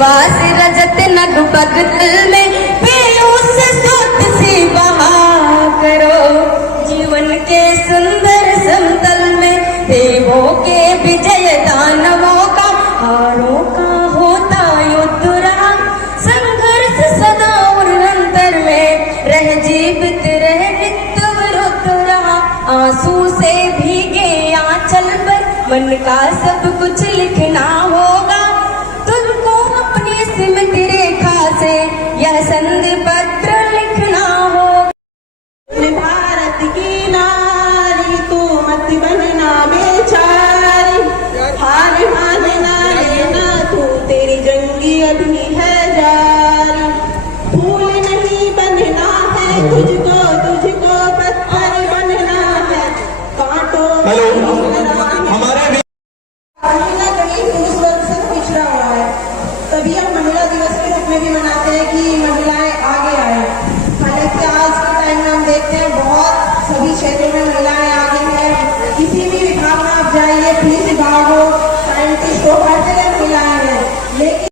सुवास रजत नग बगल में पीयूष सूत सी बहा करो। जीवन के सुंदर समतल में देवों के विजय दानवों का हारों का होता युद्ध रहा। संघर्ष सदा और अंतर में रह जीवित रह नित्य विरुद्ध रहा। आंसू से भीगे आंचल पर मन का सब कुछ लिखना होगा। तुझको अपनी सीमित रेखा से यह संध पत्र लिखना होगा। भारत की नारी तू मत बनना बेचारी, हार मानना लेना तू तेरी जंगी अभी है जारी। फूल नहीं बनना है तुझको, तुझको पत्थर बनना है। कांटों पिछड़ा हुआ है, तभी हम महिला दिवस के रूप में भी मनाते हैं कि महिलाएं आगे आए। हालांकि आज के टाइम में हम देखते हैं बहुत सभी क्षेत्रों में महिलाएं आगे हैं। किसी भी विभाग में आप जाइए, पुलिस विभाग हो, साइंटिस्ट हो, हर जगह महिलाएं हैं। लेकिन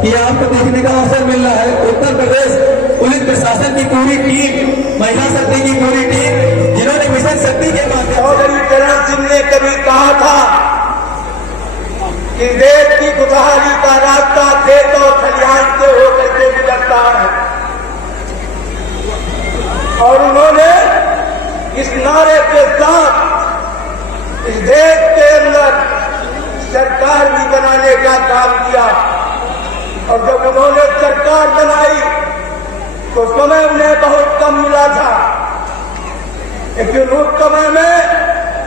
कि आपको देखने का अवसर मिल रहा है उत्तर प्रदेश पुलिस प्रशासन की पूरी टीम, महिला शक्ति की पूरी टीम, जिन्होंने मिशन शक्ति के माध्यम चौधरी चरण सिंह ने कभी कहा था कि देश की खुशहाली का रास्ता खेत और खलिहान से होकर के गुजरता है। और उन्होंने इस नारे के साथ इस देश के अंदर सरकार भी बनाने का काम किया। और जब उन्होंने सरकार बनाई तो समय उन्हें बहुत कम मिला था, लेकिन उस समय में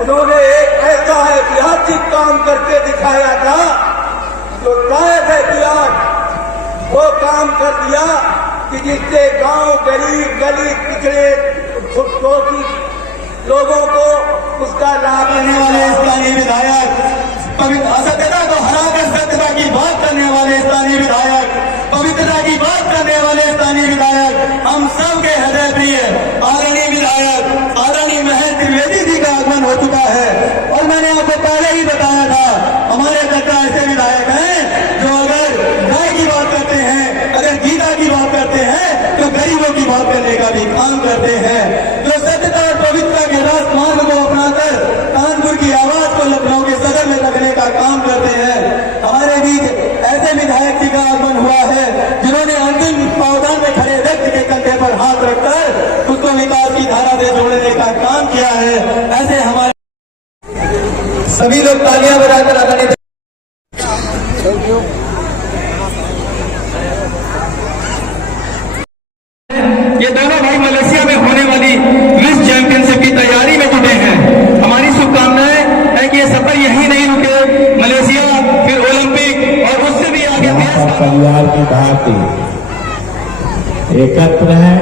उन्होंने एक ऐसा ऐतिहासिक काम करके दिखाया था तो शायद है कि आज वो काम कर दिया कि जिससे गांव, गरीब, दलित, पिछड़े, शोषित लोगों को उसका लाभ करने वाले स्थानीय विधायक, असत्यता को हराकर सत्यता की बात करने वाले स्थानीय विधायक, पवित्रता की बात करने वाले स्थानीय विधायक, हम सबके हृदय प्रिय आदरणीय विधायक आदरणीय महेश त्रिवेदी जी का आगमन हो चुका है। और मैंने आपको पहले ही बताया था, हमारे कटरा ऐसे विधायक हैं जो अगर न्याय की बात करते हैं, अगर गीता की बात करते हैं तो गरीबों की बात करने का भी काम करते हैं, जो सत्यता और पवित्रता के रास्ते मार्ग को अपनाकर कानपुर की आवाज को लखनऊ के सदर में रखने का काम करते हैं। हमारे बीच ऐसे विधायक जी का आगमन हुआ है जिन्होंने अंतिम पावदान में खड़े व्यक्ति के कंधे पर हाथ रखकर उसको विकास की धारा से जोड़ने का काम किया है। ऐसे हमारे सभी लोग तालियां बजाकर आदरणीय ये दोनों भाई मलेशिया में होने वाली मिस चैंपियनशिप की तैयारी में जुटे हैं। हमारी शुभकामनाएं है कि ये सफर यही नहीं रुके, मलेशिया फिर ओलंपिक और उससे भी आगे परिवार की भांति एकत्र है।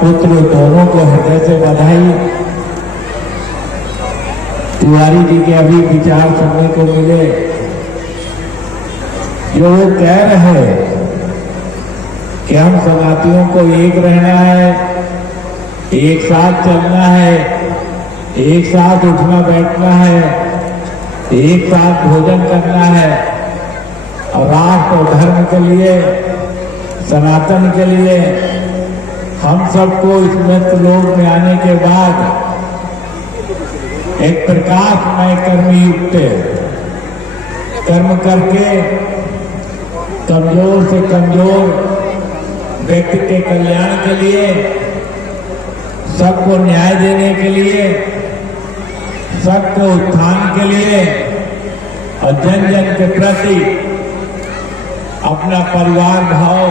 पुत्र दोनों को हृदय से बधाई। तिवारी जी के अभी विचार सुनने को मिले जो वो कह रहे कि हम समातियों को एक रहना है, एक साथ चलना है, एक साथ उठना बैठना है, एक साथ भोजन करना है और राष्ट्र और धर्म के लिए, सनातन के लिए हम सबको इस मृत्यु लोक में आने के बाद एक प्रकाशमय कर्मयुक्त कर्म करके कमजोर से कमजोर व्यक्ति के कल्याण के लिए, सबको न्याय देने के लिए, सबको उत्थान के लिए और जन जन के प्रति अपना परिवार भाव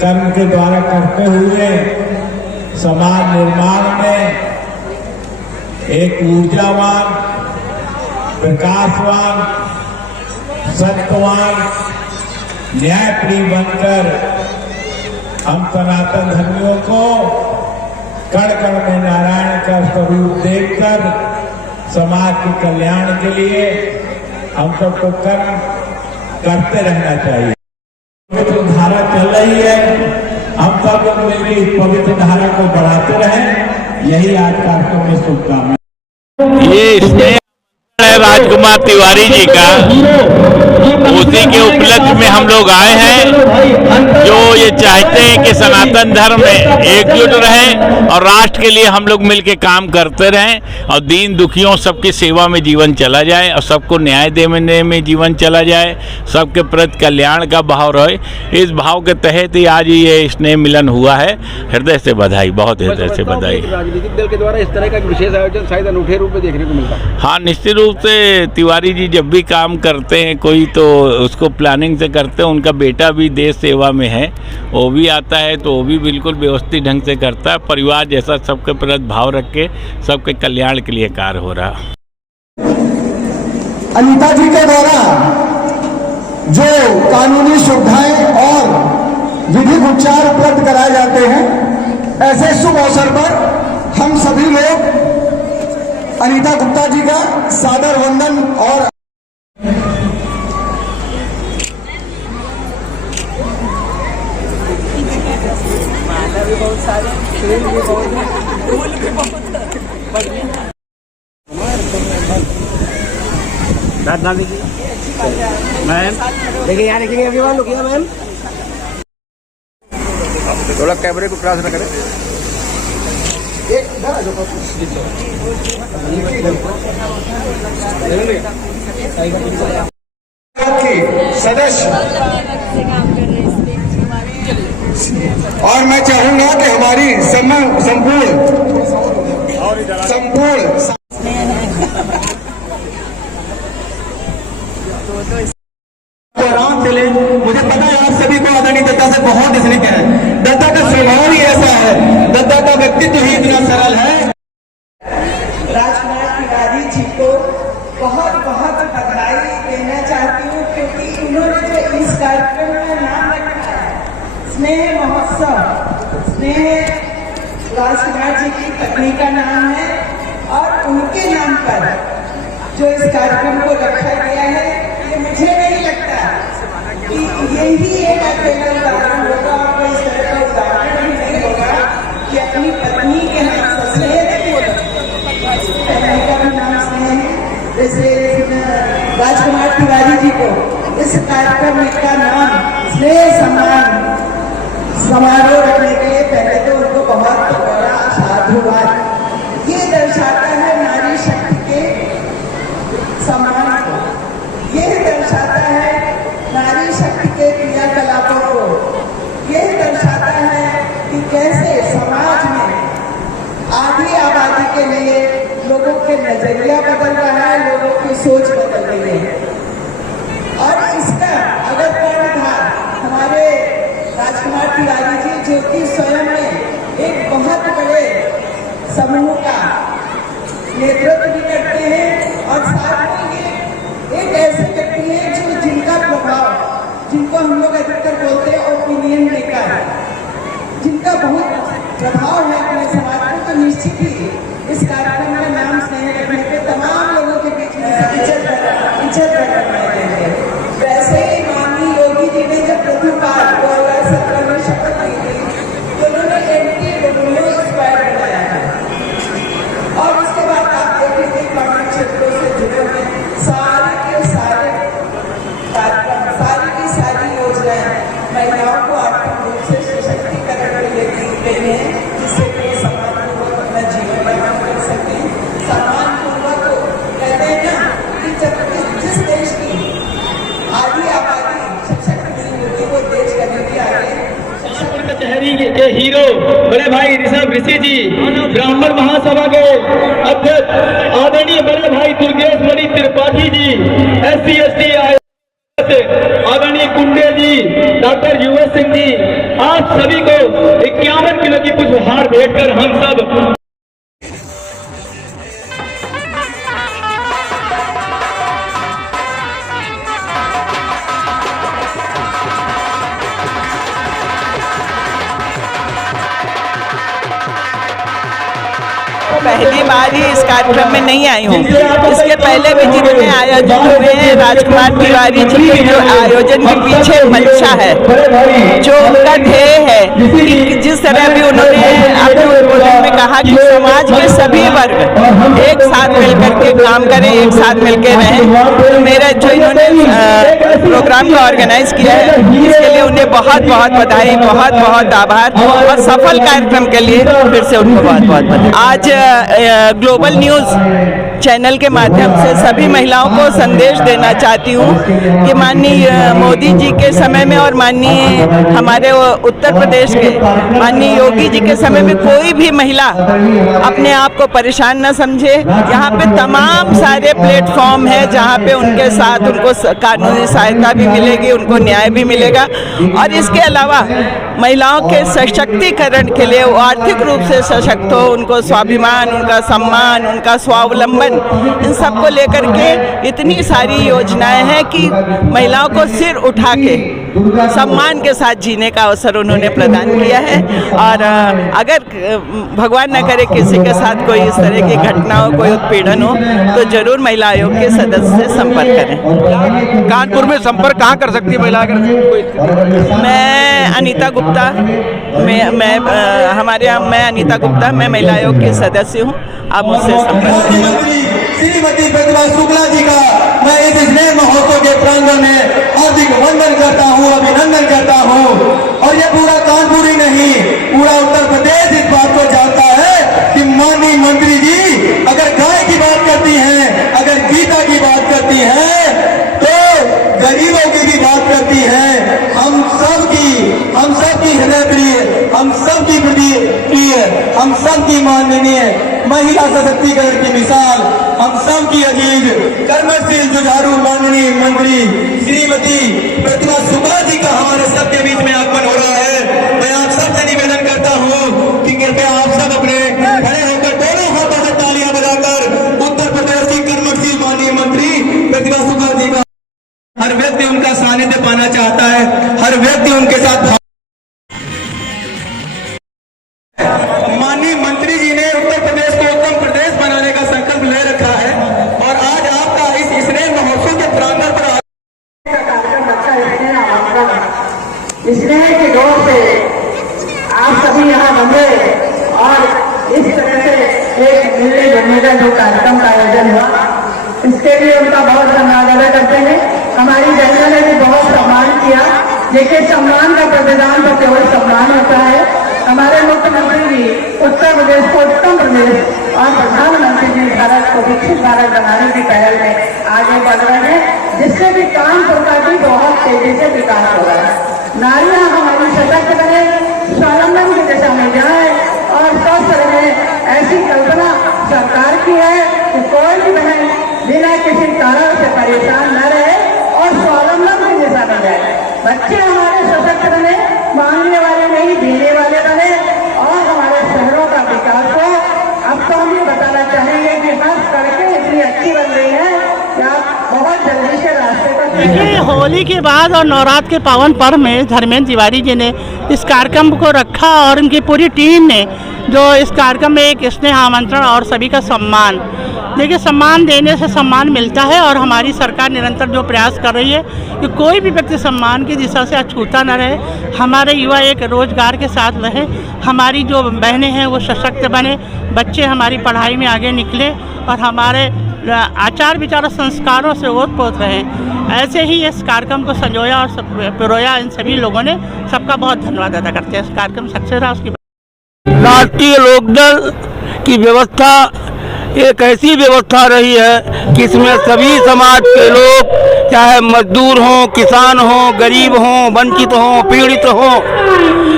कर्म के द्वारा करते हुए समाज निर्माण में एक ऊर्जावान, प्रकाशवान सत्यवान न्यायप्रिय बनकर हम सनातन धर्मियों को कण कण में नारायण का स्वरूप देखकर समाज के कल्याण के लिए हम सबको कर्म करते रहना चाहिए। पवित्र धारा चल रही है, हम सब लोग मिलकर इस पवित्र धारा को बढ़ाते रहें, यही आज कार्यक्रम में शुभकामनाएं। ये स्नेह है राजकुमार तिवारी जी का, उसी के उपलक्ष्य में हम लोग आए हैं, जो ये चाहते हैं कि सनातन धर्म में एकजुट रहें और राष्ट्र के लिए हम लोग मिलकर काम करते रहें और दीन दुखियों सबकी सेवा में जीवन चला जाए और सबको न्याय देने में जीवन चला जाए, सबके प्रति कल्याण का भाव रहे। इस भाव के तहत ही आज ये स्नेह मिलन हुआ है। हृदय से बधाई, बहुत हृदय से बधाई। राजनीतिक दल के द्वारा इस तरह का विशेष आयोजन शायद अनूठे रूप में देखने को मिलता है। हाँ, निश्चित रूप से तिवारी जी जब भी काम करते हैं कोई तो उसको प्लानिंग से करते हैं। उनका बेटा भी देश सेवा में है, वो भी आता है तो वो भी बिल्कुल व्यवस्थित ढंग से करता है। परिवार जैसा सबके प्रति भाव रख के सबके कल्याण के लिए कार्य हो रहा। अनीता जी के द्वारा जो कानूनी सुविधाएं और विधिक उपचार उपलब्ध कराए जाते हैं, ऐसे शुभ अवसर पर हम सभी लोग अनीता गुप्ता जी का सादर वंदन और मैम देखिए यहाँ देखेंगे अभिमान रुकिए मैम, थोड़ा कैमरे को क्रॉस न करें। सदस्य और मैं चाहूंगा कि हमारी संपूर्ण आराम से ले। मुझे पता है आप सभी को आदरणीय दत्ता से बहुत स्नेह है। दत्ता का स्वभाव ही ऐसा है, दत्ता का व्यक्तित्व ही इतना सरल है। राजकुमार तिवारी जी को बहुत बहुत बधाई देना चाहती हूँ, क्योंकि उन्होंने जो इस कार्यक्रम का नाम रखा है स्नेह महोत्सव, स्नेह राजकुमार जी की पत्नी का नाम है और उनके नाम पर जो इस कार्यक्रम को रखा गया है, ये मुझे नहीं लगता कि यही एक अकेला उदाहरण होगा और कोई इस तरह का उदाहरण ही नहीं होगा कि अपनी पत्नी के नाम से स्नेह पत्नी का भी नाम स्नेह है। जैसे राजकुमार तिवारी जी को इस कार्यक्रम का नाम स्नेह सम्मान समारोह रखने के लिए पहले तो उनको बहुत बड़ा साधुवाद। ये दर्शाता है नारी शक्ति के सम्मान को, यह दर्शाता है नारी शक्ति के क्रियाकलापों को, यह दर्शाता है कि कैसे समाज में आधी आबादी के लिए लोगों के नजरिया बदल रहा है, लोगों की सोच बदल रही है। और इसका अगर कर्णधार हमारे राजकुमार तिवारी जी, जो कि स्वयं में एक बहुत बड़े समूह का नेतृत्व भी करते हैं और साथ में ये एक ऐसे व्यक्ति हैं जो जिनका प्रभाव, जिनको हम लोग अधिकतर बोलते हैं ओपिनियन मेकर, जिनका बहुत प्रभाव है अपने समाज में, तो निश्चित ही इस कार्यक्रम का नाम स्नेह रखने पे तमाम लोगों के बीच में इज्जत बनाए जाएंगे। वैसे ही माननीय योगी जी ने जब प्रथम बार 2017 में शपथ ली थी तो उन्होंने एंटी-डोमियो स्क्वाड बनाया है और उसके बाद आप देखेंगे ग्रामीण क्षेत्रों से जुड़े हुए सारे के सारे कार्यक्रम, सारी की सारी योजनाएं महिलाओं को आर्थिक रूप से सशक्तिकरण के लिए दी गई है, जिससे कि सम्मानपूर्वक अपना जीवन निर्वाह कर सके। सम्मानपूर्वक कहते हैं ना कि जब जिस देश की आधी आबादी सशक्त नहीं होती वो देश कभी भी आगे कचहरी के हीरो बड़े भाई ऋषि जी, ब्राह्मण महासभा के अध्यक्ष आदरणीय बड़े भाई दुर्गेश मणि त्रिपाठी जी, SC/ST आदरणीय कुंडे जी, डॉक्टर युवराज सिंह जी, आप सभी को 51 किलो की पुष्पहार भेंटकर हम सब बार ही इस कार्यक्रम में नहीं आई हूँ। इसके पहले भी जितने आयोजन हुए हैं, राजकुमार तिवारी जी के जो आयोजन के पीछे मंशा है, जो उनका ध्येय है कि जिस तरह भी उन्होंने अपने उद्बोधन में कहा कि समाज के सभी वर्ग एक साथ मिलकर के काम करें, एक साथ मिलकर रहें। तो मेरा जो इन्होंने प्रोग्राम को ऑर्गेनाइज किया है, इसके लिए उन्हें बहुत बहुत बधाई, बहुत बहुत आभार, और सफल कार्यक्रम के लिए फिर से उनको बहुत बहुत बधाई। आज ग्लोबल न्यूज़ चैनल के माध्यम से सभी महिलाओं को संदेश देना चाहती हूँ कि माननीय मोदी जी के समय में और माननीय हमारे उत्तर प्रदेश के माननीय योगी जी के समय में कोई भी महिला अपने आप को परेशान न समझे। यहाँ पे तमाम सारे प्लेटफॉर्म है जहाँ पे उनके साथ उनको कानूनी सहायता भी मिलेगी, उनको न्याय भी मिलेगा, और इसके अलावा महिलाओं के सशक्तिकरण के लिए वो आर्थिक रूप से सशक्त हो, उनको स्वाभिमान, उनका सम्मान, उनका स्वावलंबन, इन सब को लेकर के इतनी सारी योजनाएं हैं कि महिलाओं को सिर उठा के सम्मान के साथ जीने का अवसर उन्होंने प्रदान किया है। और अगर भगवान न करे किसी के साथ कोई इस तरह की घटना हो, कोई उत्पीड़न हो, तो जरूर महिला आयोग के सदस्य से संपर्क करें। कानपुर में संपर्क कहाँ कर सकती है महिला अगर कोई? मैं अनीता गुप्ता, हमारे यहाँ मैं अनीता गुप्ता, मैं महिला आयोग की सदस्य हूँ। आप मुझसे संपर्क करें। श्रीमती प्रतिभा शुक्ला जी का मैं इस स्नेह महोत्सव के प्रांगण में हार्दिक वंदन करता हूँ, अभिनंदन करता हूँ। और ये पूरा कानपुर ही नहीं, पूरा उत्तर प्रदेश इस बात को जानता है कि माननीय मंत्री जी अगर गाय की बात करती हैं, अगर गीता की बात करती हैं, तो गरीबों की भी बात करती हैं। हम सबकी हृदय प्रिय, हम सबकी प्रिय, हम सबकी माननीय महिला सशक्तिकरण की मिसाल, हम सब की अजीज कर्मशील जुझारू माननीय मंत्री श्रीमती प्रतिभा शुक्ला जी का हमारे सबके बीच में आगमन हो रहा है। मैं आप सबसे निवेदन करता हूँ कि कृपया आप सब अपने खड़े होकर दोनों हाथों से तालियां बजाकर उत्तर प्रदेश की कर्मशील माननीय मंत्री प्रतिभा शुक्ला जी का, हर व्यक्ति उनका सानिध्य पाना चाहता है, हर व्यक्ति उनके साथ। माननीय मंत्री जी ने उत्तर प्रदेश को उत्तम प्रदेश बनाने का संकल्प ले रखा है, और आज आपका इस स्नेह महोत्सव के प्रांगण पर कार्यक्रम रखा है। स्नेह के दौर से आप सभी यहाँ बंधे और इस तरह से एक मिलने जुलने का जो कार्यक्रम का आयोजन हुआ, इसके लिए उनका बहुत धन्यवाद अदा करते हैं। हमारी बहनों ने भी बहुत सम्मान किया। देखिए, सम्मान का प्रतिदान तो केवल सम्मान होता है। हमारे मुख्यमंत्री जी उत्तर प्रदेश को उत्तम प्रदेश और प्रधानमंत्री जी भारत को विकसित भारत बनाने की पहल में आगे बढ़ रहे हैं, जिससे भी कानपुर का भी बहुत तेजी से विकास हो रहा है। नारियां हमारी सशक्त बने, स्वावलंबन की दिशा में जाए और स्वस्थ रहे, ऐसी कल्पना सरकार की है कि कोई भी बहन बिना किसी कारण से परेशान न रहे और स्वावलंबन की दिशा में जाए। बच्चे हमारे सशक्त बने, मांगने वाले नहीं देने वाले बने, और हमारे शहरों का विकास हो। अब तो हम ये बताना चाहेंगे कि हर सड़कें इतनी अच्छी बन रही हैं कि आप बहुत जल्दी से रास्ते पर। देखिए, होली के बाद और नवरात्र के पावन पर्व में धर्मेंद्र तिवारी जी ने इस कार्यक्रम को रखा, और उनकी पूरी टीम ने जो इस कार्यक्रम में एक स्नेह आमंत्रण और सभी का सम्मान। देखिए, सम्मान देने से सम्मान मिलता है, और हमारी सरकार निरंतर जो प्रयास कर रही है कि कोई भी व्यक्ति सम्मान की दिशा से अछूता न रहे, हमारे युवा एक रोजगार के साथ रहे, हमारी जो बहनें हैं वो सशक्त बने, बच्चे हमारी पढ़ाई में आगे निकले और हमारे आचार विचार और संस्कारों से ओतप्रोत रहें। ऐसे ही इस कार्यक्रम को संजोया और पिरोया इन सभी लोगों ने। सबका बहुत धन्यवाद अदा करते हैं। इस कार्यक्रम सक्सेस रहा उसकी। राष्ट्रीय लोकदल की व्यवस्था एक ऐसी व्यवस्था रही है कि इसमें सभी समाज के लोग, चाहे मजदूर हों, किसान हों, गरीब हों, वंचित हों, पीड़ित हों,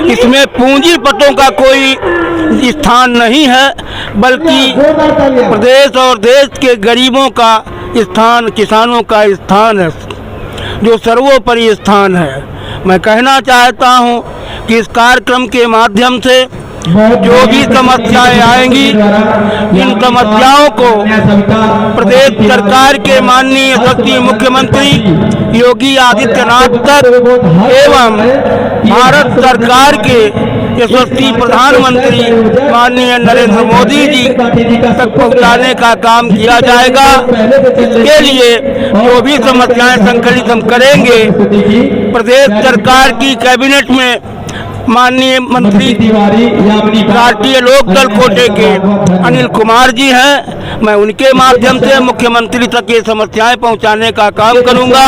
इसमें पूंजीपतों का कोई स्थान नहीं है, बल्कि प्रदेश और देश के गरीबों का स्थान, किसानों का स्थान है, जो सर्वोपरि स्थान है। मैं कहना चाहता हूँ कि इस कार्यक्रम के माध्यम से जो भी समस्याएं आएंगी, इन समस्याओं को प्रदेश सरकार के माननीय यशस्वी मुख्यमंत्री योगी आदित्यनाथ तक एवं भारत सरकार के यशस्वी प्रधानमंत्री माननीय नरेंद्र मोदी जी तक पहुंचाने का काम किया जाएगा। इसके लिए जो भी समस्याएं संकलित हम करेंगे, प्रदेश सरकार की कैबिनेट में माननीय मंत्री राष्ट्रीय लोकदल कोटे के अनिल कुमार जी हैं, मैं उनके माध्यम से मुख्यमंत्री तक ये समस्याएं पहुंचाने का काम करूंगा।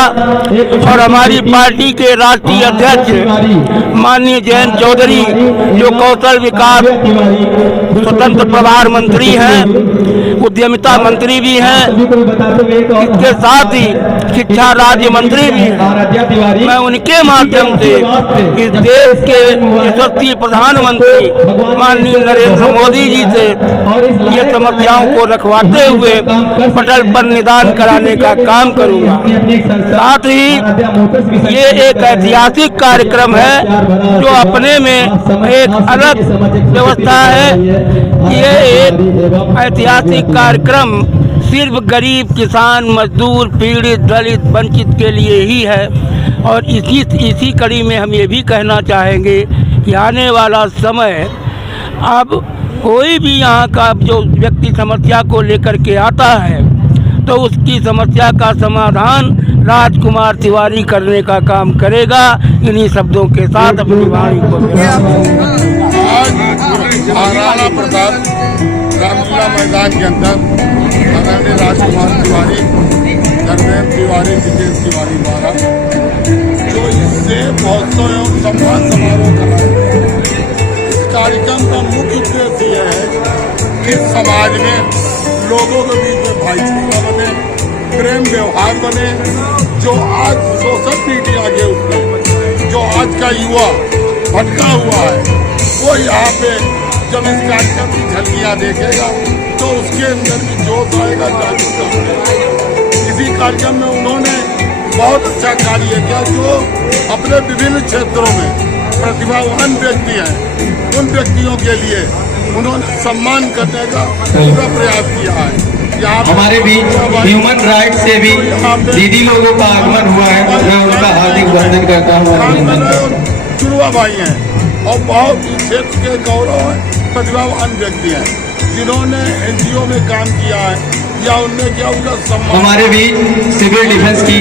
और हमारी पार्टी के राष्ट्रीय अध्यक्ष माननीय जयंत चौधरी जो कौशल विकास स्वतंत्र प्रभार मंत्री हैं, उद्यमिता मंत्री भी हैं, इसके साथ ही शिक्षा राज्य मंत्री भी हैं, मैं उनके माध्यम से इस देश के यशस्वी प्रधानमंत्री माननीय नरेंद्र मोदी जी से ये समस्याओं को रखवाते हुए पटल पर निदान कराने का काम करूंगा। साथ ही ये एक ऐतिहासिक कार्यक्रम है जो अपने में एक अलग व्यवस्था है। ये एक ऐतिहासिक कार्यक्रम सिर्फ गरीब, किसान, मजदूर, पीड़ित, दलित, वंचित के लिए ही है। और इसी कड़ी में हम ये भी कहना चाहेंगे कि आने वाला समय अब कोई भी यहाँ का जो व्यक्ति समस्या को लेकर के आता है तो उसकी समस्या का समाधान राजकुमार तिवारी करने का काम करेगा। इन्हीं शब्दों के साथ अपनी वाणी को महाराणा प्रताप रामलीला मैदान के अंदर आदरणीय राजकुमार तिवारी, धर्मेंद्र तिवारी, जितेंद्र तिवारी द्वारा जो इससे महोत्सव एवं सम्मान समारोह कराया। इस कार्यक्रम का मुख्य उद्देश्य यह है कि समाज में लोगों के बीच में भाईचारा बने, प्रेम व्यवहार बने। जो आज सोशल मीडिया के ऊपर जो आज का युवा भटका हुआ है, वो यहाँ पे जब इस कार्यक्रम की झलकियाँ देखेगा तो उसके अंदर भी जोश आएगा, जागरूकता बढ़ेगा। इसी कार्यक्रम में उन्होंने बहुत अच्छा कार्य किया। जो अपने विभिन्न क्षेत्रों में प्रतिभावान व्यक्ति हैं, उन व्यक्तियों के लिए उन्होंने सम्मान करने का पूरा प्रयास किया है। हमारे बीच ह्यूमन राइट से भी दीदी लोगों का आगमन हुआ है, मैं उनका हार्दिक वंदन करता हूँ। जुड़वा भाई हैं और बहुत ही क्षेत्र के गौरव प्रतिभावान व्यक्ति हैं जिन्होंने एनजीओ में काम किया है या उनने क्या उनका सम्मान। हमारे बीच सिविल डिफेंस की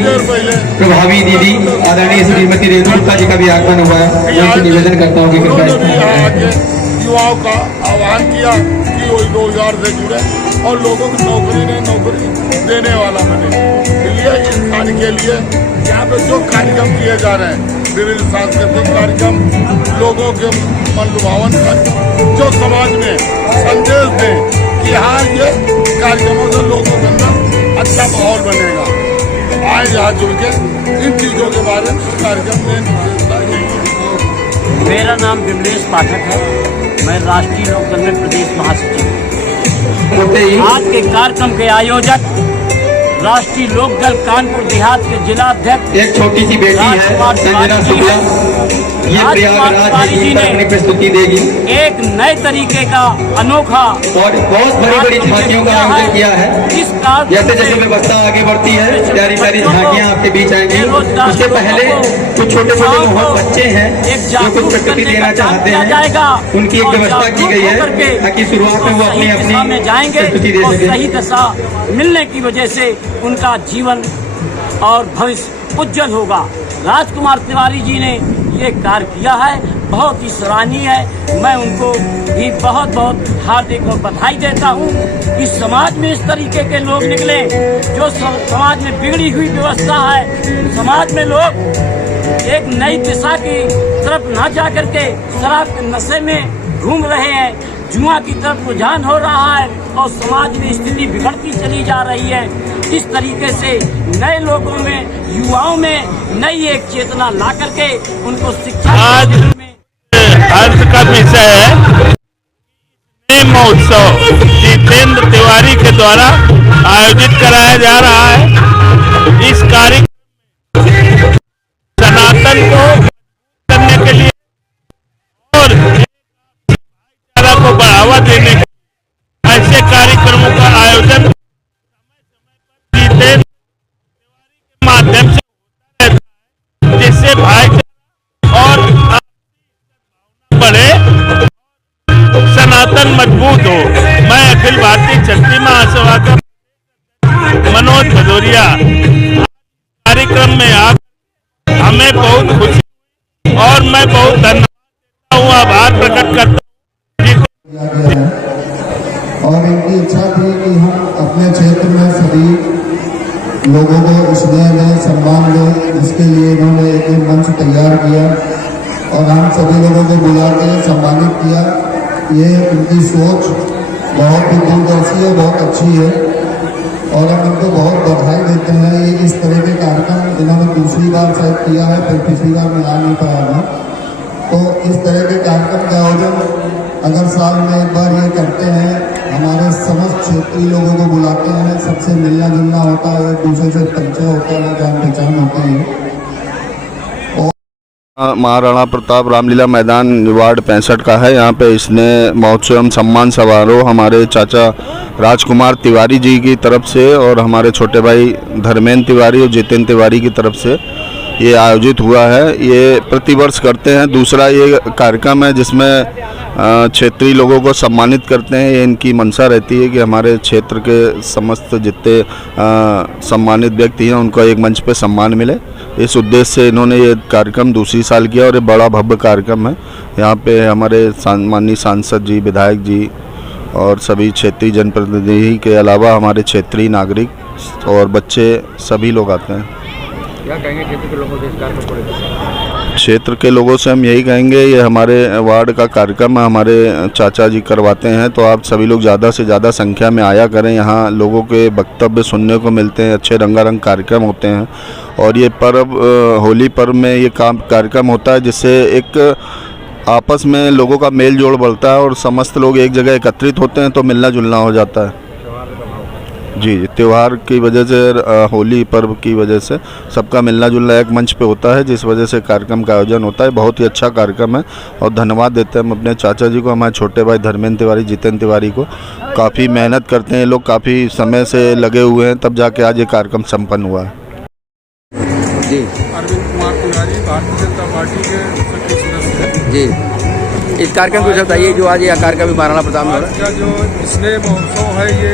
प्रभावी दीदी आदरणीय श्रीमती रेणुका जी का भी आगमन हुआ है। मैं उनसे निवेदन करता हूँ कि कृपया युवाओं का आह्वान किया कि वो रोजगार से जुड़े और लोगों को नौकरी देने वाला बने। इसलिए इस कार्य के लिए यहाँ पे जो कार्यक्रम किए जा रहे हैं, विभिन्न सांस्कृतिक कार्यक्रम, लोगों के मन लुभावन कार्यक्रम जो समाज में संदेश दें कि हाँ ये कार्यक्रमों से लोगों के अंदर अच्छा माहौल बनेगा। आए यहाँ जुड़ के इन चीज़ों के बारे में इस कार्यक्रम में। मेरा नाम विमलेश पाठक है, मैं राष्ट्रीय लोकदल में प्रदेश महासचिव हूँ। आज के कार्यक्रम के आयोजक राष्ट्रीय लोकदल कानपुर देहात के जिला अध्यक्ष एक छोटी सी बेटी है संजना शुक्ला, ये प्रयागराज जी ने अपनी प्रस्तुति देगी। एक नए तरीके का अनोखा और बहुत बड़ी बड़ी झांकियों का आयोजन किया है। जैसे जैसे व्यवस्था आगे बढ़ती है, प्यारी प्यारी झांकियां आपके बीच आएंगी। उससे पहले कुछ छोटे छोटे बच्चे हैं जो कुछ प्रस्तुति देना चाहते हैं, उनकी एक व्यवस्था की गई है ताकि शुरुआत में वो अपनी अपनी प्रस्तुति दे सके। सही दशा मिलने की वजह से उनका जीवन और भविष्य उज्जवल होगा। राजकुमार तिवारी जी ने ये कार्य किया है, बहुत ही सराहनीय है। मैं उनको भी बहुत बहुत हार्दिक और बधाई देता हूँ कि समाज में इस तरीके के लोग निकले जो समाज में बिगड़ी हुई व्यवस्था है, समाज में लोग एक नई दिशा की तरफ ना जा करके शराब के नशे में घूम रहे हैं, जुआ की तरफ रुझान हो रहा है और समाज में स्थिति बिगड़ती चली जा रही है। इस तरीके से नए लोगों में, युवाओं में नई एक चेतना ला करके उनको शिक्षा आज हर्ष का विषय है महोत्सव जितेंद्र तिवारी के द्वारा आयोजित कराया जा रहा है। इस कार्य सनातन को करने के लिए और भाईचारा को बढ़ावा देने के ऐसे कार्यक्रमों का आयोजन जितेंद्र तिवारी के माध्यम से होता रहता है, जिससे भाईचारा और बढ़े मजबूत हो। मैं अखिल भारतीय क्षत्रिय महासभा का मनोज भदौरिया कार्यक्रम में आकर हमें बहुत खुशी और मैं बहुत धन्यवाद हूँ, आभार प्रकट करता हूँ। और इनकी इच्छा थी कि हम अपने क्षेत्र में सभी लोगों को स्नेह दें, सम्मान दें, इसके लिए इन्होंने एक मंच तैयार किया और हम सभी लोगों को बुला के सम्मानित किया। ये उनकी सोच बहुत ही दूरदर्शी है, बहुत अच्छी है और हम इनको बहुत बधाई देते हैं। ये इस तरह के कार्यक्रम इन्होंने दूसरी बार शायद किया है, फिर पिछली बार में आ नहीं पाया मैं। तो इस तरह के कार्यक्रम का आयोजन अगर साल में एक बार ये करते हैं, हमारे समस्त क्षेत्रीय लोगों को बुलाते हैं, सबसे मिलना जुलना होता है, एक दूसरे से परिचय होता है, जान पहचान होती है। महाराणा प्रताप रामलीला मैदान वार्ड 65 का है। यहाँ पे इसने महोत्सव एवं सम्मान समारोह हमारे चाचा राजकुमार तिवारी जी की तरफ से और हमारे छोटे भाई धर्मेंद्र तिवारी और जितेंद्र तिवारी की तरफ से ये आयोजित हुआ है। ये प्रतिवर्ष करते हैं। दूसरा ये कार्यक्रम है जिसमें क्षेत्रीय लोगों को सम्मानित करते हैं। ये इनकी मंशा रहती है कि हमारे क्षेत्र के समस्त जितने सम्मानित व्यक्ति हैं उनको एक मंच पे सम्मान मिले। इस उद्देश्य से इन्होंने ये कार्यक्रम दूसरी साल किया और ये बड़ा भव्य कार्यक्रम है। यहाँ पे हमारे माननीय सांसद जी, विधायक जी और सभी क्षेत्रीय जनप्रतिनिधि के अलावा हमारे क्षेत्रीय नागरिक और बच्चे सभी लोग आते हैं। क्या कहेंगे क्षेत्र के लोगों से इस कार्यक्रम को लेकर? क्षेत्र के लोगों से हम यही कहेंगे, ये हमारे वार्ड का कार्यक्रम हमारे चाचा जी करवाते हैं, तो आप सभी लोग ज़्यादा से ज़्यादा संख्या में आया करें। यहाँ लोगों के वक्तव्य सुनने को मिलते हैं, अच्छे रंगारंग कार्यक्रम होते हैं और ये पर्व होली पर्व में ये कार्यक्रम होता है जिससे एक आपस में लोगों का मेल जोल बढ़ता है और समस्त लोग एक जगह एकत्रित होते हैं तो मिलना जुलना हो जाता है। जी, त्यौहार की वजह से, होली पर्व की वजह से सबका मिलना जुलना एक मंच पे होता है, जिस वजह से कार्यक्रम का आयोजन होता है। बहुत ही अच्छा कार्यक्रम है और धन्यवाद देते हैं हम अपने चाचा जी को, हमारे छोटे भाई धर्मेंद्र तिवारी, जितेंद्र तिवारी को। काफ़ी मेहनत करते हैं लोग, काफ़ी समय से लगे हुए हैं, तब जाके आज ये कार्यक्रम संपन्न हुआ है। जी, अरविंद कुमार तिवारी, भारतीय जनता पार्टी के सक्रिय सदस्य हैं। जी, इस कार्यक्रम को बताइए जो आज ये कार्यक्रम महाराणा प्रताप में हो रहा है। का जो स्नेह महोत्सव है, ये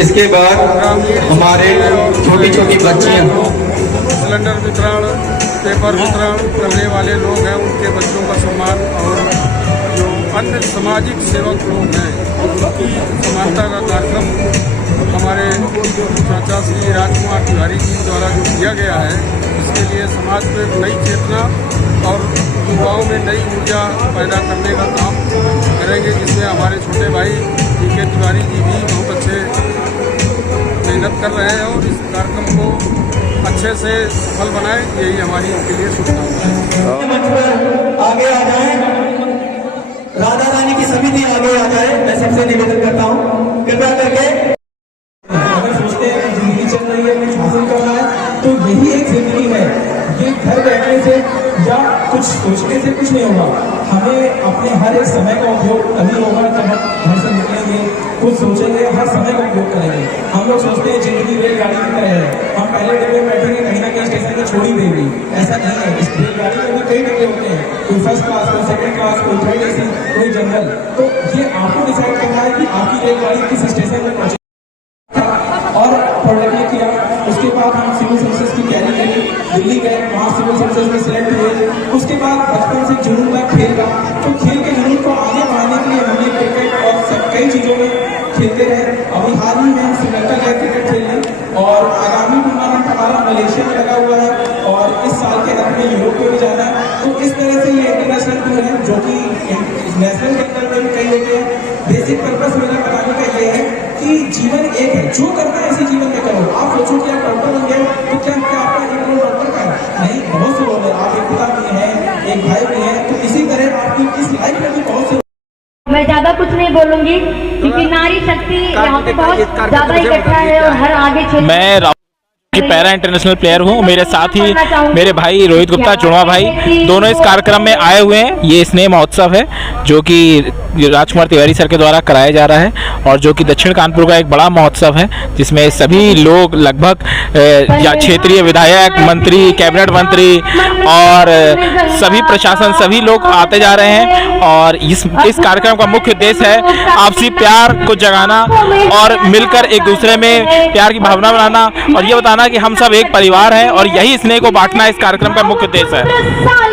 इसके बाद हमारे छोटी छोटी बच्चियाँ सिलेंडर वितरण, पेपर वितरण करने वाले लोग हैं, उनके बच्चों का सम्मान और जो अन्य सामाजिक सेवक लोग हैं उनकी समानता का कार्यक्रम हमारे चाचा श्री राजकुमार तिवारी जी द्वारा जो किया गया है, इसके लिए समाज में नई चेतना और युवाओं में नई ऊर्जा पैदा करने का काम करेंगे, जिसमें हमारे छोटे भाई DK तिवारी जी भी बहुत अच्छे मेहनत कर रहे हैं और इस कार्यक्रम को अच्छे से सफल बनाएं, यही हमारी उनके लिए शुभकामनाएं। आगे आ जाए, राधा रानी की समिति आगे आ जाए, मैं सबसे निवेदन करता हूँ कृपया करके। अगर सोचते हैं कि जिंदगी चल रही है, कुछ हासिल करना है, तो यही एक जिंदगी है। ये घर बैठने से या कुछ सोचने से कुछ नहीं होगा। हमें अपने हर एक समय का उपयोग तभी होगा जब हम घर से निकलेंगे, कुछ सोचेंगे, हर समय का उपयोग करेंगे। हम लोग सोचते हैं जिंदगी रेलगाड़ी की तरह है, हम पहले डब्बे में बैठेंगे, कहीं ना कहीं स्टेशन पर छोड़ ही देंगे। ऐसा नहीं है, इस रेलगाड़ी में भी कई डब्बे होते हैं, कोई फर्स्ट क्लास, कोई सेकंड क्लास, कोई थर्ड AC, कोई जनरल। तो ये आपको डिसाइड करना है कि आपकी रेलगाड़ी किस स्टेशन में पहुंचे। और पॉलिटेक्निक किया, उसके बाद हम सिविल सर्विसेज की तैयारी करी, दिल्ली गए, वहाँ सिविल सर्विसेज में सिलेक्ट हुए। उसके बाद बचपन से जुनून था खेल का, तो खेल के जुनून को आगे बढ़ाने के लिए हमने क्रिकेट और सब कई चीज़ों में खेलते रहे। अभी हाल ही में हम श्रीलंका गए क्रिकेट खेलने और आगामी टूर्नामेंट हमारा मलेशिया में लगा हुआ है और इस साल के अंत में यूरोप में भी जाना है। तो इस तरह से ये इंटरनेशनल टूर है जो कि नेशनल के अंदर में भी कई होते हैं। बेसिक पर्पस मेरा बताने का ये है कि जीवन एक है, जो करना है इसी जीवन में करो। आप सोचो कि आप डॉक्टर बन गए तो क्या आपका एक रोल डॉक्टर का है? नहीं, बहुत से लोग हैं, आप एक पिता भी हैं, एक भाई भी हैं, तो इसी तरह आपकी इस लाइफ में भी बहुत से। मैं ज्यादा कुछ नहीं बोलूंगी क्योंकि नारी शक्ति यहाँ पे बहुत ज्यादा इकट्ठा है और हर आगे क्षेत्र। मैं पैरा इंटरनेशनल प्लेयर हूँ, मेरे साथ ही मेरे भाई रोहित गुप्ता चुड़वा भाई दोनों इस कार्यक्रम में आए हुए हैं। ये स्नेह महोत्सव है जो कि राजकुमार तिवारी सर के द्वारा कराया जा रहा है और जो कि दक्षिण कानपुर का एक बड़ा महोत्सव है जिसमें सभी लोग लगभग क्षेत्रीय विधायक, मंत्री, कैबिनेट मंत्री और सभी प्रशासन, सभी लोग आते जा रहे हैं और इस कार्यक्रम का मुख्य उद्देश्य है आपसी प्यार को जगाना और मिलकर एक दूसरे में प्यार की भावना बनाना और ये बताना कि हम सब एक परिवार हैं और यही स्नेह को बांटना इस कार्यक्रम का मुख्य उद्देश्य है।